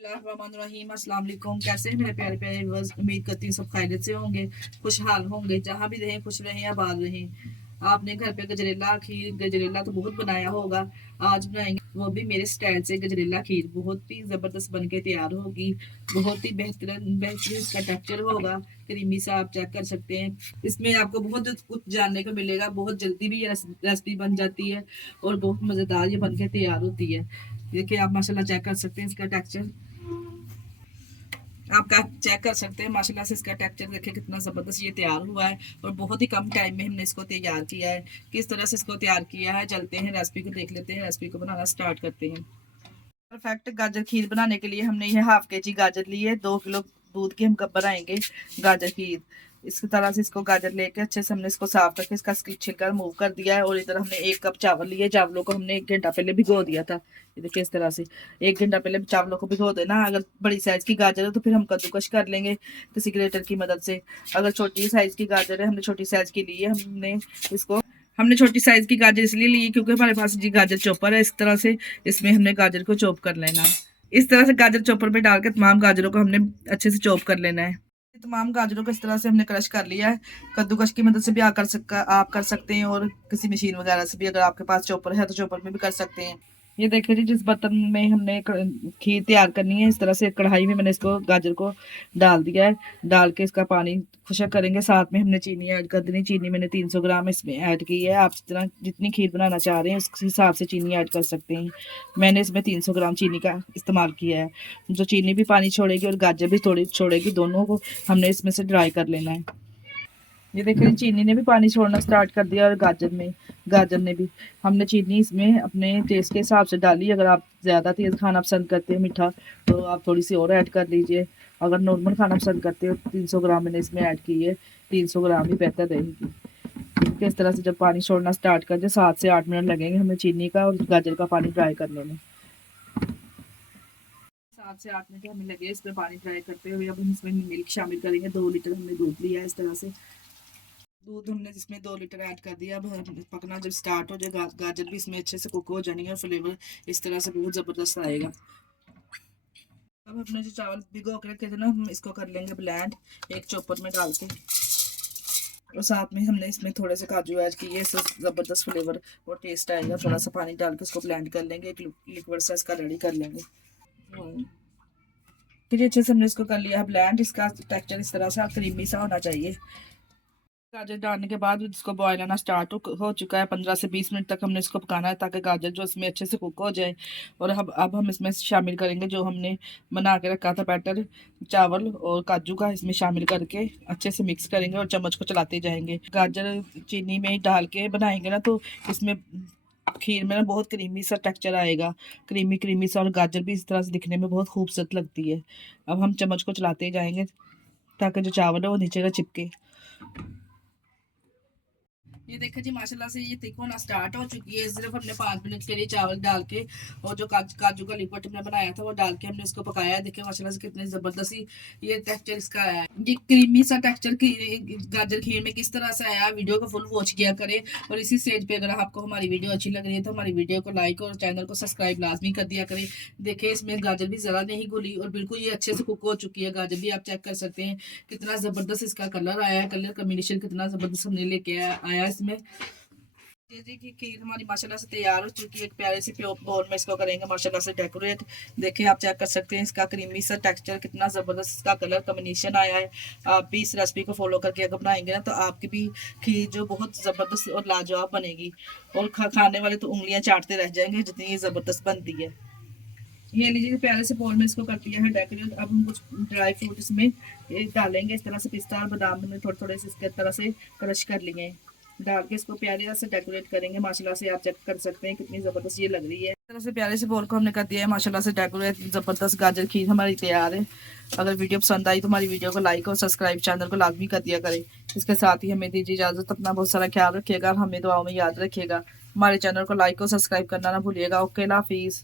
बिस्मिल्लाहिर्रहमानिर्रहीम। अस्सलाम वालेकुम। कैसे हैं मेरे प्यारे प्यारे व्यूअर्स? उम्मीद करती हूँ सब खैरियत से होंगे, खुशहाल होंगे, जहाँ भी रहें खुश रहें आबाद रहें। आपने घर पे गजरेला खीर गजरेला तो बहुत बनाया होगा। आज बनाएंगे वो भी मेरे स्टाइल से गजरेला खीर। बहुत ही ज़बरदस्त बन के तैयार होगी। बहुत ही बेहतरीन बेहतरीन इसका टेक्सचर होगा। क्रीमी सा आप चेक कर सकते हैं। इसमें आपको बहुत कुछ जानने को मिलेगा। बहुत जल्दी भी ये रेसिपी बन जाती है और बहुत मज़ेदार ये बन के तैयार होती है। देखिए आप माशाल्लाह चेक कर सकते हैं इसका टेक्सचर। आप चेक कर सकते हैं माशाल्लाह से इसका टेक्सचर देखिए कितना ज़बरदस्त ये तैयार हुआ है और बहुत ही कम टाइम में हमने इसको तैयार किया है। किस तरह से इसको तैयार किया है चलते हैं रेसिपी को देख लेते हैं। रेसिपी को बनाना स्टार्ट करते हैं। परफेक्ट गाजर खीर बनाने के लिए हमने ये हाफ के जी गाजर ली है। 2 किलो दूध की हम कब बनाएंगे गाजर खीर। इस तरह से इसको गाजर लेके अच्छे से हमने इसको साफ करके इसका छिलका रिमूव कर दिया है। और इधर हमने 1 कप चावल लिए। चावलों को हमने 1 घंटा पहले भिगो दिया था। ये देखिए इस तरह से 1 घंटा पहले चावलों को भिगो देना। अगर बड़ी साइज की गाजर है तो फिर हम कद्दूकश कर लेंगे किसी ग्रेटर की मदद से। अगर छोटी साइज की गाजर है, हमने छोटी साइज की ली है। हमने छोटी साइज की गाजर इसलिए ली क्योंकि हमारे पास जी गाजर चॉपर है। इस तरह से इसमें हमने गाजर को चॉप कर लेना है। इस तरह से गाजर चॉपर पे डाल के तमाम गाजरों को हमने अच्छे से चॉप कर लेना है। तमाम गाजरों को इस तरह से हमने क्रश कर लिया है। कद्दूकश की मदद से भी आप कर सकते हैं और किसी मशीन वगैरह से भी, अगर आपके पास चॉपर है तो चॉपर में भी कर सकते हैं। ये देखिए जी, जिस बर्तन में हमने खीर तैयार करनी है इस तरह से कढ़ाई में मैंने इसको गाजर को डाल दिया है। डाल के इसका पानी खुशक करेंगे। साथ में हमने चीनी ऐड कर देनी। चीनी मैंने 300 ग्राम इसमें ऐड की है। आप जितनी खीर बनाना चाह रहे हैं उस हिसाब से चीनी ऐड कर सकते हैं। मैंने इसमें 300 ग्राम चीनी का इस्तेमाल किया है। जो चीनी भी पानी छोड़ेगी और गाजर भी थोड़ी छोड़ेगी, दोनों को हमने इसमें से ड्राई कर लेना है। ये देखिए चीनी ने भी पानी छोड़ना स्टार्ट कर दिया और गाजर ने भी। हमने चीनी इसमें अपने टेस्ट के हिसाब से डाली। अगर आप ज़्यादा तेज़ खाना पसंद करते हैं मीठा तो आप थोड़ी सी और ऐड कर लीजिए। अगर नॉर्मल खाना पसंद करते हो 300 ग्राम मैंने इसमें ऐड की है। 300 ग्राम ही बेहतर रहेगी। इस तरह से जब पानी छोड़ना स्टार्ट कर दे 7 से 8 मिनट लगेंगे हमें चीनी का और गाजर का पानी ड्राई करने में। 7 से 8 मिनट हमें लगे इसमें पानी ड्राई करते हुए। अब हम इसमें मिल्क शामिल करेंगे। 2 लीटर हमने दूध लिया है। इस तरह से दूध हमने इसमें 2 लीटर ऐड कर दिया। अब पकना जब स्टार्ट हो जाए गाजर भी इसमें अच्छे से कुक हो जाएंगे और फ्लेवर इस तरह से बहुत ज़बरदस्त आएगा। अब हमने जो चावल भिगो के रखे थे ना, हम इसको कर लेंगे ब्लेंड एक चॉपर में डाल के। और साथ में हमने इसमें थोड़े से काजू ऐड किए। इससे ज़बरदस्त फ्लेवर और टेस्ट आएगा। थोड़ा सा पानी डाल के उसको ब्लेंड कर लेंगे। एक लिक्विड सा इसका रेडी कर लेंगे। फिर अच्छे से हमने इसको कर लिया है ब्लेंड। इसका टेक्सचर इस तरह से क्रीमी सा होना चाहिए। गाजर डालने के बाद इसको बॉयल आना स्टार्ट हो चुका है। 15 से 20 मिनट तक हमने इसको पकाना है ताकि गाजर जो इसमें अच्छे से कुक हो जाए। और अब हम इसमें शामिल करेंगे जो हमने बना के रखा था बैटर, चावल और काजू का। इसमें शामिल करके अच्छे से मिक्स करेंगे और चम्मच को चलाते जाएंगे। गाजर चीनी में डाल के बनाएंगे ना तो इसमें खीर में ना बहुत क्रीमी सा टेक्सचर आएगा। क्रीमी क्रीमी सा, और गाजर भी इस तरह से दिखने में बहुत खूबसूरत लगती है। अब हम चम्मच को चलाते जाएंगे ताकि जो चावल है वो नीचे ना चिपके। ये देखो जी माशाल्लाह से ये थिक होना स्टार्ट हो चुकी है। सिर्फ हमने 5 मिनट के लिए चावल डाल के और जो काजू का लिक्विड हमने बनाया था वो डाल के हमने इसको पकाया है। देखिए माशाल्लाह से कितनी ज़बरदस्त ये टेक्सचर इसका आया है। ये क्रीमी सा टेक्सचर गाजर खीर में किस तरह से आया, वीडियो को फुल वॉच किया करें। और इसी स्टेज पे अगर आपको हमारी वीडियो अच्छी लग रही है तो हमारी वीडियो को लाइक और चैनल को सब्सक्राइब लाजमी कर दिया करें। देखिए इसमें गाजर भी ज़रा नहीं घुली और बिल्कुल ये अच्छे से कुक हो चुकी है। गाजर भी आप चेक कर सकते हैं कितना ज़बरदस्त इसका कलर आया है। कलर कम्बिनेशन कितना ज़बरदस्ती हमने लेके आया इसमें। जी की खीर हमारी माशाल्लाह से तैयार हो चुकी है। एक प्यारे से बोल में इसको करेंगे माशाल्लाह से डेकोरेट। देखिए आप चेक कर सकते हैं इसका क्रीमी सा टेक्सचर, कितना ज़बरदस्त इसका कलर कॉम्बिनेशन आया है। आप भी इस रेसिपी को फॉलो करके अगर बनाएंगे ना तो आपकी भी खीर जो बहुत ज़बरदस्त और लाजवाब बनेगी। और खाने वाले तो उंगलियां चाटते रह जाएंगे जितनी ज़बरदस्त बनती है। ये लीजिए प्यारे से बोल में इसको कर दिया है डेकोरेट। अब हम कुछ ड्राई फ्रूट इसमें डालेंगे। इस तरह से पिस्ता और बादाम हमने थोड़े थोड़े से इसके तरह से क्रश कर लिए हैं। डाल के इसको प्यारे से डेकोरेट करेंगे। माशाल्लाह से आप चेक कर सकते हैं कितनी ज़बरदस्त ये लग रही है। इस तरह से प्यारे से बोल को हमने कर दिया है माशाल्लाह से डेकोरेट। ज़बरदस्त गाजर खीर हमारी तैयार है। अगर वीडियो पसंद आई तो हमारी वीडियो को लाइक और सब्सक्राइब चैनल को लाजमी कर दिया करें। इसके साथ ही हमें दीजिए इजाज़त। अपना बहुत सारा ख्याल रखिएगा और हमें दुआओं में याद रखिएगा। हमारे चैनल को लाइक और सब्सक्राइब करना ना भूलिएगा। ओके, अल्लाह हाफिज़।